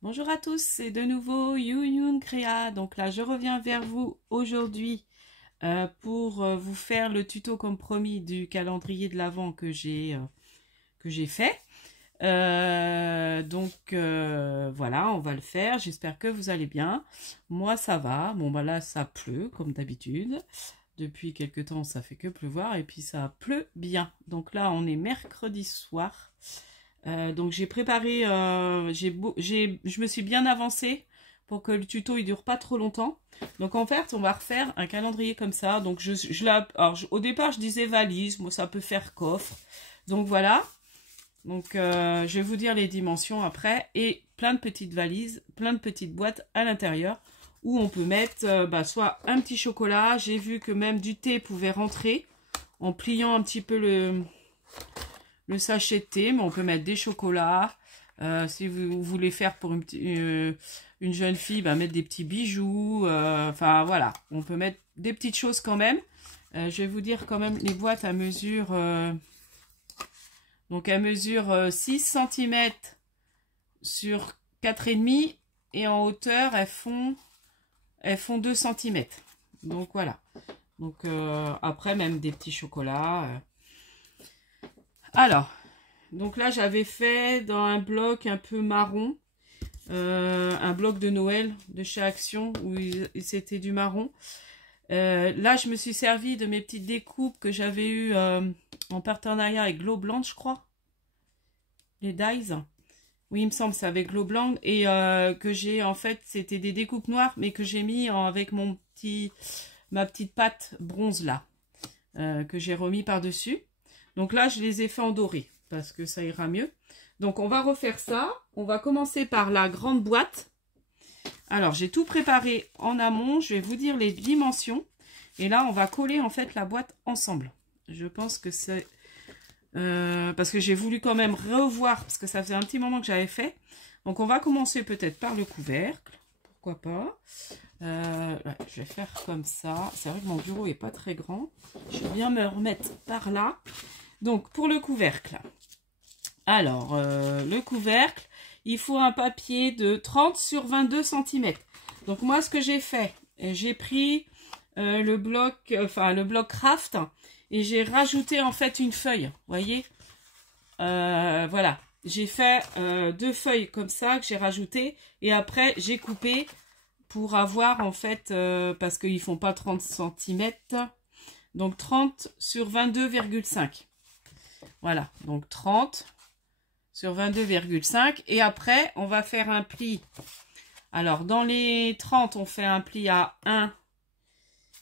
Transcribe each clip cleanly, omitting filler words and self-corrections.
Bonjour à tous, c'est de nouveau Youyun Créa. Donc là, je reviens vers vous aujourd'hui pour vous faire le tuto comme promis du calendrier de l'Avent que j'ai fait. Voilà, on va le faire. J'espère que vous allez bien. Moi, ça va. Bon, bah là, ça pleut comme d'habitude. Depuis quelques temps, ça fait que pleuvoir et puis ça pleut bien. Donc là, on est mercredi soir. Donc j'ai préparé, je me suis bien avancée pour que le tuto il dure pas trop longtemps. Donc en fait, on va refaire un calendrier comme ça. Donc au départ, je disais valise, moi ça peut faire coffre. Donc voilà. Donc je vais vous dire les dimensions après et plein de petites valises, plein de petites boîtes à l'intérieur où on peut mettre soit un petit chocolat. J'ai vu que même du thé pouvait rentrer en pliant un petit peu le sachet de thé, mais on peut mettre des chocolats. Si vous voulez faire pour une jeune fille, mettre des petits bijoux. Enfin voilà, on peut mettre des petites choses quand même. Je vais vous dire quand même les boîtes à mesure. Donc elles mesurent 6 cm sur 4,5 et en hauteur elles font 2 cm. Donc voilà. Donc après même des petits chocolats. Alors, donc là j'avais fait dans un bloc un peu marron, un bloc de Noël de chez Action où c'était du marron. Là je me suis servi de mes petites découpes que j'avais eues en partenariat avec Globland, je crois. Les dies. Oui, il me semble c'est avec Globland et que j'ai en fait c'était des découpes noires mais que j'ai mis avec ma petite pâte bronze là que j'ai remis par-dessus. Donc là, je les ai fait en doré parce que ça ira mieux. Donc, on va refaire ça. On va commencer par la grande boîte. Alors, j'ai tout préparé en amont. Je vais vous dire les dimensions. Et là, on va coller en fait la boîte ensemble. Je pense que c'est... parce que j'ai voulu quand même revoir parce que ça faisait un petit moment que j'avais fait. Donc, on va commencer peut-être par le couvercle. Pourquoi pas. Je vais faire comme ça. C'est vrai que mon bureau n'est pas très grand. Je vais bien me remettre par là. Donc, pour le couvercle. Alors, le couvercle, il faut un papier de 30 sur 22 cm. Donc, moi, ce que j'ai fait, j'ai pris le bloc craft et j'ai rajouté en fait une feuille. Vous voyez, voilà. J'ai fait 2 feuilles comme ça que j'ai rajouté et après, j'ai coupé pour avoir en fait, parce qu'ils font pas 30 cm, donc 30 sur 22,5. Voilà, donc 30 sur 22,5. Et après, on va faire un pli. Alors, dans les 30, on fait un pli à 1.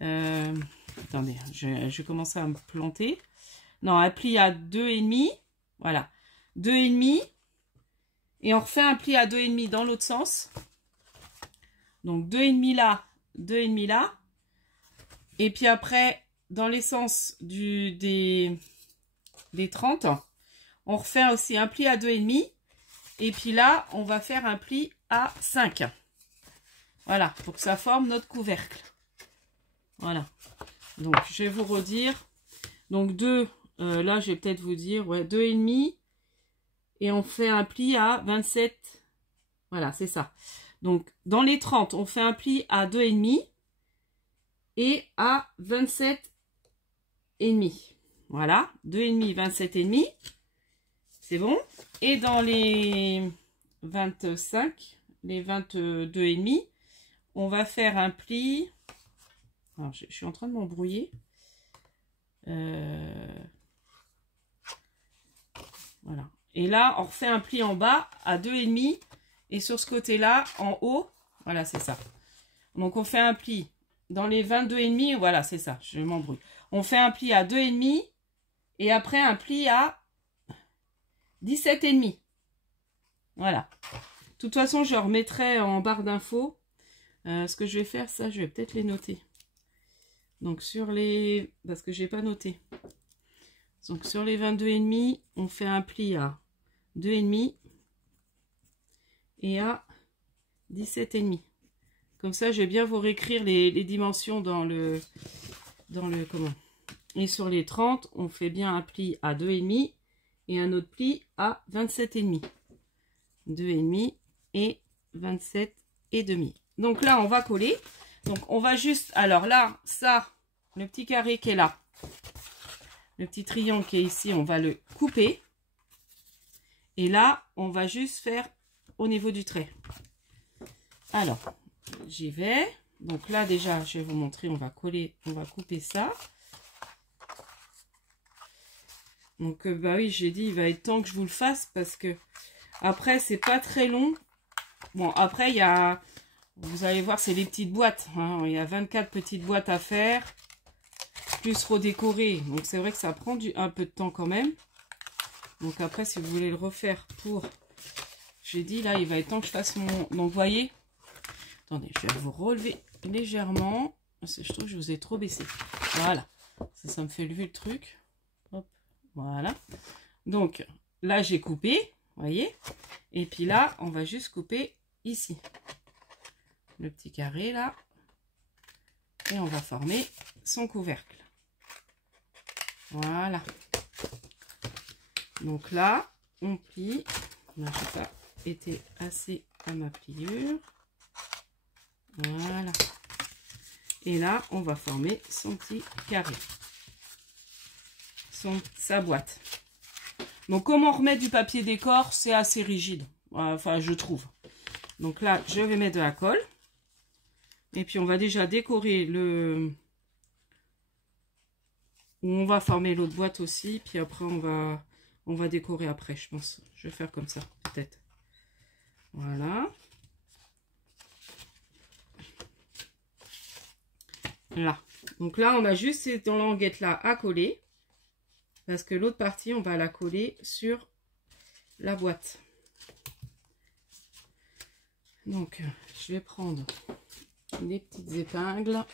Attendez, je commence à me planter. Non, un pli à 2,5. Voilà, 2,5. Et on refait un pli à 2,5 dans l'autre sens. Donc, 2,5 là, 2,5 là. Et puis après, dans les sens des 30, on refait aussi un pli à 2,5 et puis là on va faire un pli à 5. Voilà, pour que ça forme notre couvercle. Voilà, donc je vais vous redire. Donc 2, là je vais peut-être vous dire, ouais, 2,5 et on fait un pli à 27. Voilà, c'est ça. Donc dans les 30, on fait un pli à 2,5 et à 27,5. Voilà, 2,5, 27,5. C'est bon. Et dans les 25, les 22,5, on va faire un pli. Alors, je suis en train de m'embrouiller. Voilà. Et là, on refait un pli en bas à 2,5. Et sur ce côté-là, en haut, voilà, c'est ça. Donc, on fait un pli dans les 22,5. Voilà, c'est ça, je m'embrouille. On fait un pli à 2,5. Et après, un pli à 17,5. Voilà. De toute façon, je remettrai en barre d'infos. Ce que je vais faire, ça, je vais peut-être les noter. Donc, sur les... Parce que je n'ai pas noté. Donc, sur les 22,5, on fait un pli à 2,5 et à 17,5. Comme ça, je vais bien vous réécrire les dimensions dans le... Comment? Et sur les 30, on fait bien un pli à 2,5 et un autre pli à 27,5. 2,5 et 27 et demi. Donc là, on va coller. Donc on va juste, alors là, ça, le petit carré qui est là, le petit triangle qui est ici, on va le couper. Et là, on va juste faire au niveau du trait. Alors, j'y vais. Donc là, déjà, je vais vous montrer, on va coller, on va couper ça. Donc, bah oui, j'ai dit, il va être temps que je vous le fasse parce que après, c'est pas très long. Bon, après, il y a, vous allez voir, c'est les petites boîtes. Hein. Il y a 24 petites boîtes à faire, plus redécorer. Donc, c'est vrai que ça prend un peu de temps quand même. Donc, après, si vous voulez le refaire pour... J'ai dit, là, il va être temps que je fasse mon... Donc, vous voyez, attendez, je vais vous relever légèrement. Parce que je trouve que je vous ai trop baissé. Voilà. Ça me fait lever le truc. Hop. Voilà. Donc, là, j'ai coupé. Vous voyez. Et puis là, on va juste couper ici. Le petit carré, là. Et on va former son couvercle. Voilà. Donc là, on plie. Là, je n'ai pas été assez à ma pliure. Voilà. Et là, on va former son petit carré. Sa boîte. Donc, comme on remet du papier décor, c'est assez rigide. Enfin, je trouve. Donc là, je vais mettre de la colle. Et puis, on va déjà décorer le... On va former l'autre boîte aussi. Puis après, on va décorer après, je pense. Je vais faire comme ça, peut-être. Voilà. Là. Donc là, on a juste cette languette là à coller. Parce que l'autre partie, on va la coller sur la boîte. Donc, je vais prendre des petites épingles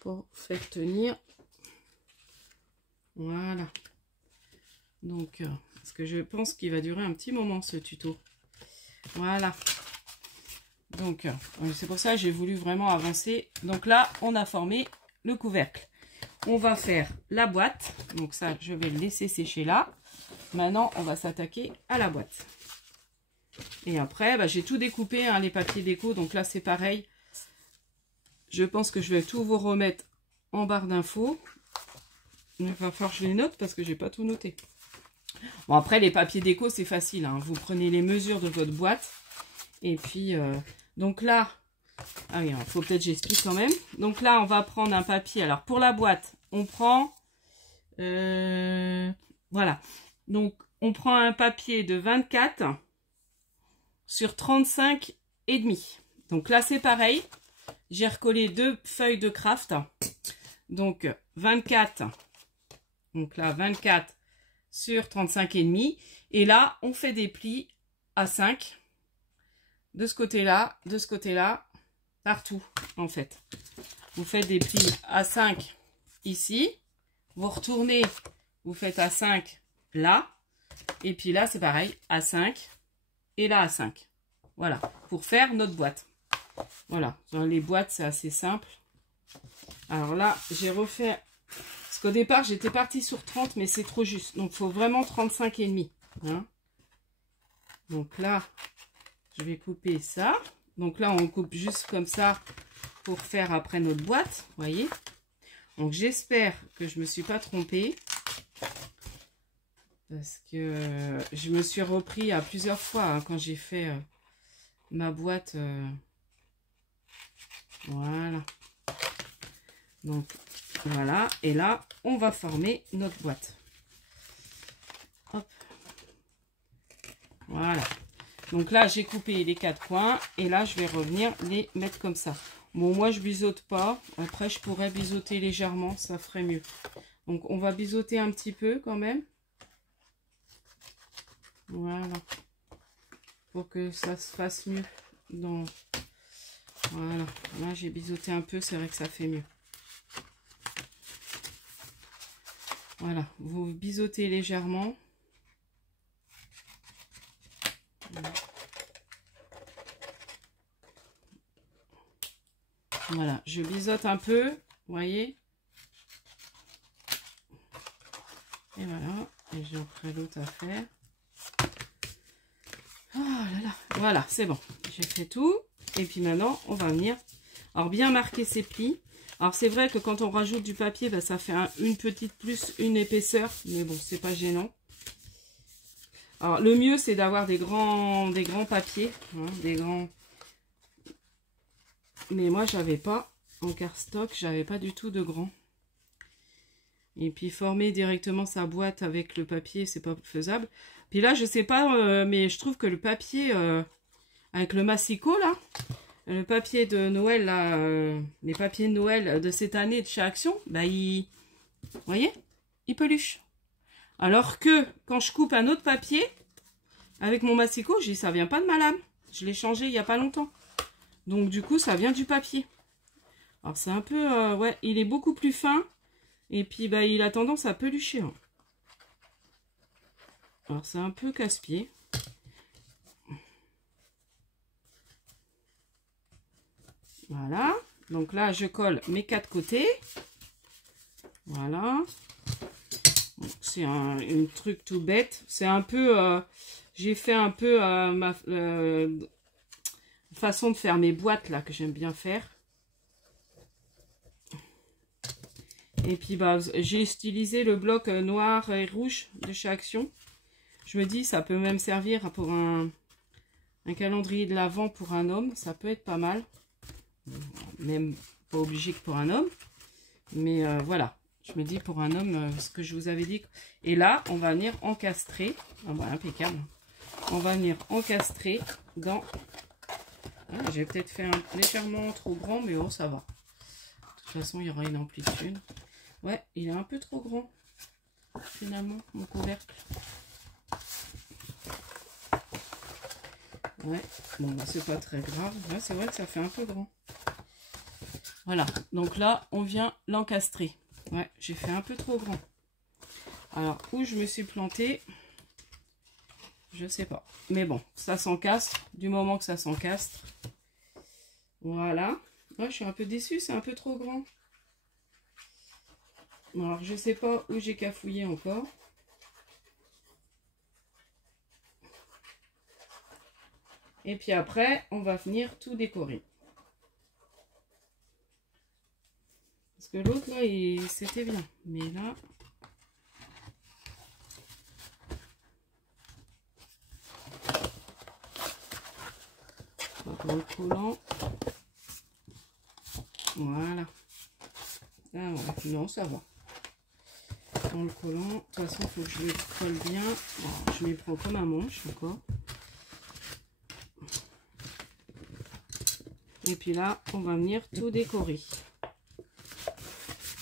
pour faire tenir. Voilà. Donc, parce que je pense qu'il va durer un petit moment ce tuto. Voilà. Donc, c'est pour ça que j'ai voulu vraiment avancer. Donc là, on a formé le couvercle. On va faire la boîte. Donc ça, je vais le laisser sécher là. Maintenant, on va s'attaquer à la boîte. Et après, bah, j'ai tout découpé, hein, les papiers déco. Donc là, c'est pareil. Je pense que je vais tout vous remettre en barre d'infos. Il va falloir que je les note parce que j'ai pas tout noté. Bon, après, les papiers déco, c'est facile. Hein. Vous prenez les mesures de votre boîte. Et puis, donc là... Ah oui, il faut peut-être que j'explique quand même. Donc là, on va prendre un papier. Alors, pour la boîte, on prend... voilà. Donc, on prend un papier de 24 sur 35 et demi. Donc là, c'est pareil. J'ai recollé 2 feuilles de craft. Donc, 24. Donc là, 24 sur 35 et demi. Et là, on fait des plis à 5. De ce côté-là, partout, en fait. Vous faites des plis à 5 ici. Vous retournez, vous faites à 5 là. Et puis là, c'est pareil, à 5. Et là, à 5. Voilà, pour faire notre boîte. Voilà, dans les boîtes, c'est assez simple. Alors là, j'ai refait... Parce qu'au départ, j'étais partie sur 30, mais c'est trop juste. Donc, il faut vraiment 35 et demi. Hein. Donc là, je vais couper ça. Donc là, on coupe juste comme ça pour faire après notre boîte. Vous voyez. Donc, j'espère que je ne me suis pas trompée. Parce que je me suis repris à plusieurs fois hein, quand j'ai fait ma boîte. Voilà. Donc, voilà. Et là, on va former notre boîte. Hop. Voilà. Donc là, j'ai coupé les 4 coins. Et là, je vais revenir les mettre comme ça. Bon, moi, je biseaute pas. Après, je pourrais biseauter légèrement. Ça ferait mieux. Donc, on va biseauter un petit peu quand même. Voilà. Pour que ça se fasse mieux. Dans... Voilà. Là, j'ai biseauté un peu. C'est vrai que ça fait mieux. Voilà. Vous biseautez légèrement. Voilà, je biseaute un peu, vous voyez. Et voilà, et j'en ferai l'autre à faire. Oh là là, Voilà, c'est bon. J'ai fait tout. Et puis maintenant, on va venir... Alors, bien marquer ses plis. Alors, c'est vrai que quand on rajoute du papier, bah, ça fait une petite plus, une épaisseur. Mais bon, c'est pas gênant. Alors, le mieux, c'est d'avoir des grands papiers. Hein, des grands... Mais moi, j'avais pas. En cardstock, j'avais pas du tout de grands. Et puis, former directement sa boîte avec le papier, c'est pas faisable. Puis là, je sais pas, mais je trouve que le papier, avec le massicot, là, le papier de Noël, là, les papiers de Noël de cette année de chez Action, bah, vous voyez, il peluche. Alors que, quand je coupe un autre papier, avec mon massicot, je dis, ça vient pas de ma lame. Je l'ai changé il y a pas longtemps. Donc, du coup, ça vient du papier. Alors, c'est un peu, ouais, il est beaucoup plus fin. Et puis, bah, il a tendance à pelucher. Hein. Alors, c'est un peu casse-pied. Voilà. Donc là, je colle mes 4 côtés. Voilà. C'est un truc tout bête. C'est un peu... j'ai fait un peu ma façon de faire mes boîtes, là, que j'aime bien faire. Et puis, bah, j'ai stylisé le bloc noir et rouge de chez Action. Je me dis, ça peut même servir pour un calendrier de l'Avent pour un homme. Ça peut être pas mal. Même pas obligé que pour un homme. Mais voilà. Je me dis, pour un homme, ce que je vous avais dit. Et là, on va venir encastrer. Ah bah, impeccable. On va venir encastrer dans... Ah, j'ai peut-être fait un légèrement trop grand, mais bon, ça va. De toute façon, il y aura une amplitude. Ouais, il est un peu trop grand, finalement, mon couvercle. Ouais, bon, bah, c'est pas très grave. Là, c'est vrai que ça fait un peu grand. Voilà, donc là, on vient l'encastrer. Ouais, j'ai fait un peu trop grand. Alors, où je me suis plantée, je sais pas. Mais bon, ça s'encastre. Du moment que ça s'encastre. Voilà. Ouais, je suis un peu déçue, c'est un peu trop grand. Alors, je sais pas où j'ai cafouillé encore. Et puis après, on va venir tout décorer. Parce que l'autre, là, c'était bien. Mais là... Dans le collant. Voilà. Ah ouais. Non, ça va. Dans le collant. De toute façon, il faut que je le colle bien. Alors, je m'y prends comme un manche encore. Et puis là, on va venir tout décorer.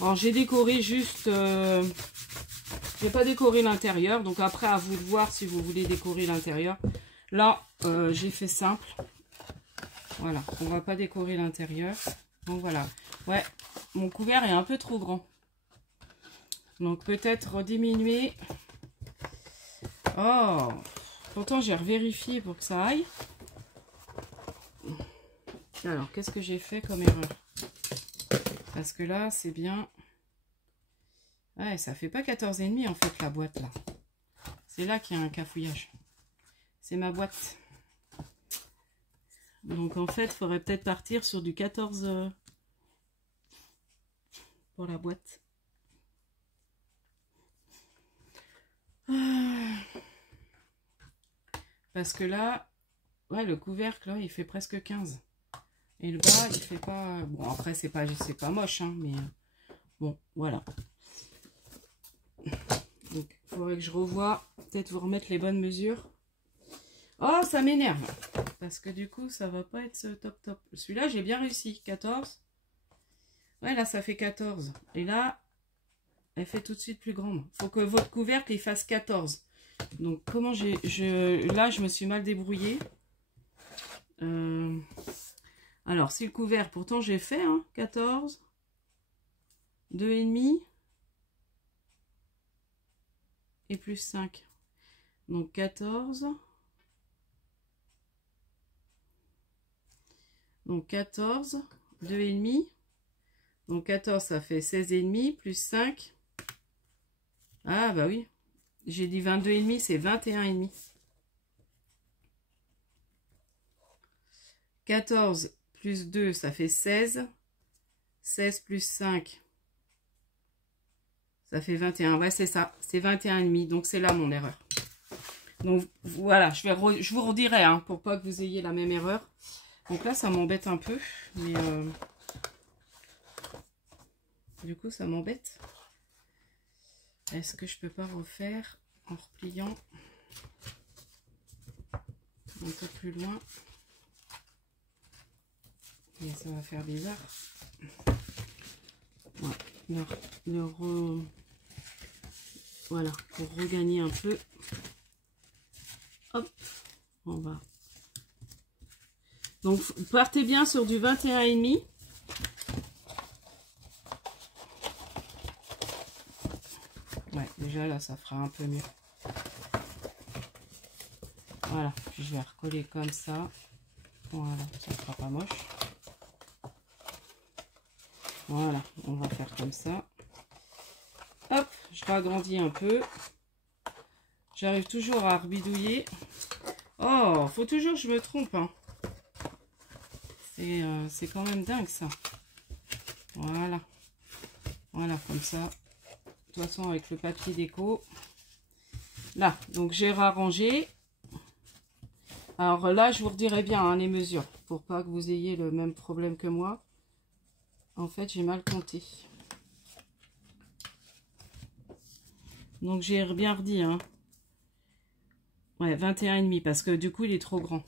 Alors, j'ai décoré juste... j'ai pas décoré l'intérieur. Donc après, à vous de voir si vous voulez décorer l'intérieur. Là, j'ai fait simple. Voilà, on va pas décorer l'intérieur. Donc voilà. Ouais, mon couvert est un peu trop grand. Donc peut-être diminuer. Oh, pourtant j'ai revérifié pour que ça aille. Alors, qu'est-ce que j'ai fait comme erreur? Parce que là, c'est bien. Ouais, ça fait pas 14,5 en fait la boîte là. C'est là qu'il y a un cafouillage. C'est ma boîte. Donc en fait, il faudrait peut-être partir sur du 14 pour la boîte. Parce que là, ouais, le couvercle, là, il fait presque 15. Et le bas, il fait pas... Bon, après, c'est pas moche, hein, mais bon, voilà. Donc, il faudrait que je revoie, peut-être vous remettre les bonnes mesures. Oh, ça m'énerve. Parce que du coup, ça va pas être ce top top. Celui-là, j'ai bien réussi. 14. Ouais, là, ça fait 14. Et là, elle fait tout de suite plus grande. Il faut que votre couvercle, il fasse 14. Donc, comment là, je me suis mal débrouillée. Alors, si le couvert, pourtant, j'ai fait, hein, 14. 2,5. Et plus 5. Donc, 14. Donc 14, 2,5. Donc 14, ça fait 16,5 plus 5. Ah bah oui. J'ai dit 22,5, c'est 21,5. 14 plus 2, ça fait 16. 16 plus 5, ça fait 21. Ouais, c'est ça. C'est 21,5. Donc, c'est là mon erreur. Donc, voilà. Je vous redirai, hein, pour pas que vous ayez la même erreur. Donc là, ça m'embête un peu. Mais du coup, ça m'embête. Est-ce que je peux pas refaire en repliant un peu plus loin? Et ça va faire bizarre. Ouais, voilà, pour regagner un peu. Hop, on va. Donc, partez bien sur du 21,5. Ouais, déjà là, ça fera un peu mieux. Voilà, puis je vais recoller comme ça. Voilà, ça sera pas moche. Voilà, on va faire comme ça. Hop, je ragrandis un peu. J'arrive toujours à rebidouiller. Oh, faut toujours que je me trompe, hein. C'est quand même dingue, ça. Voilà. Voilà, comme ça. De toute façon, avec le papier déco. Là, donc j'ai rarrangé. Alors là, je vous redirai bien, hein, les mesures. Pour pas que vous ayez le même problème que moi. En fait, j'ai mal compté. Donc, j'ai bien redit, hein. Ouais, 21,5 parce que du coup, il est trop grand.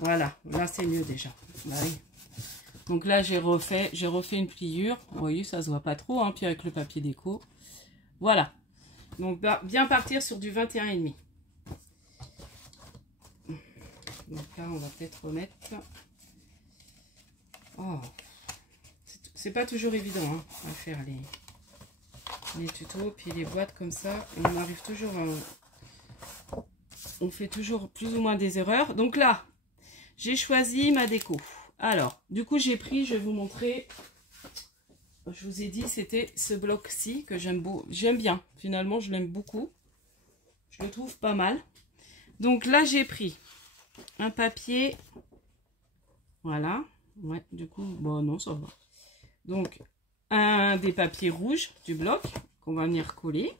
Voilà, là, c'est mieux déjà. Bah oui. Donc là, j'ai refait une pliure. Vous voyez, ça se voit pas trop, hein, puis avec le papier déco. Voilà. Donc, bah, bien partir sur du 21,5. Donc là, on va peut-être remettre... Oh, c'est pas toujours évident, hein, à faire les tutos, puis les boîtes comme ça. Et on arrive toujours à... On fait toujours plus ou moins des erreurs. Donc là, j'ai choisi ma déco. Alors, du coup, j'ai pris, je vais vous montrer. Je vous ai dit, c'était ce bloc-ci que j'aime bien. Finalement, je l'aime beaucoup. Je le trouve pas mal. Donc là, j'ai pris un papier. Voilà. Ouais, du coup, bon, non, ça va. Donc, un des papiers rouges du bloc qu'on va venir coller.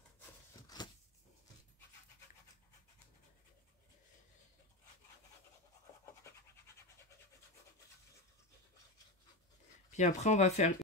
Puis après, on va faire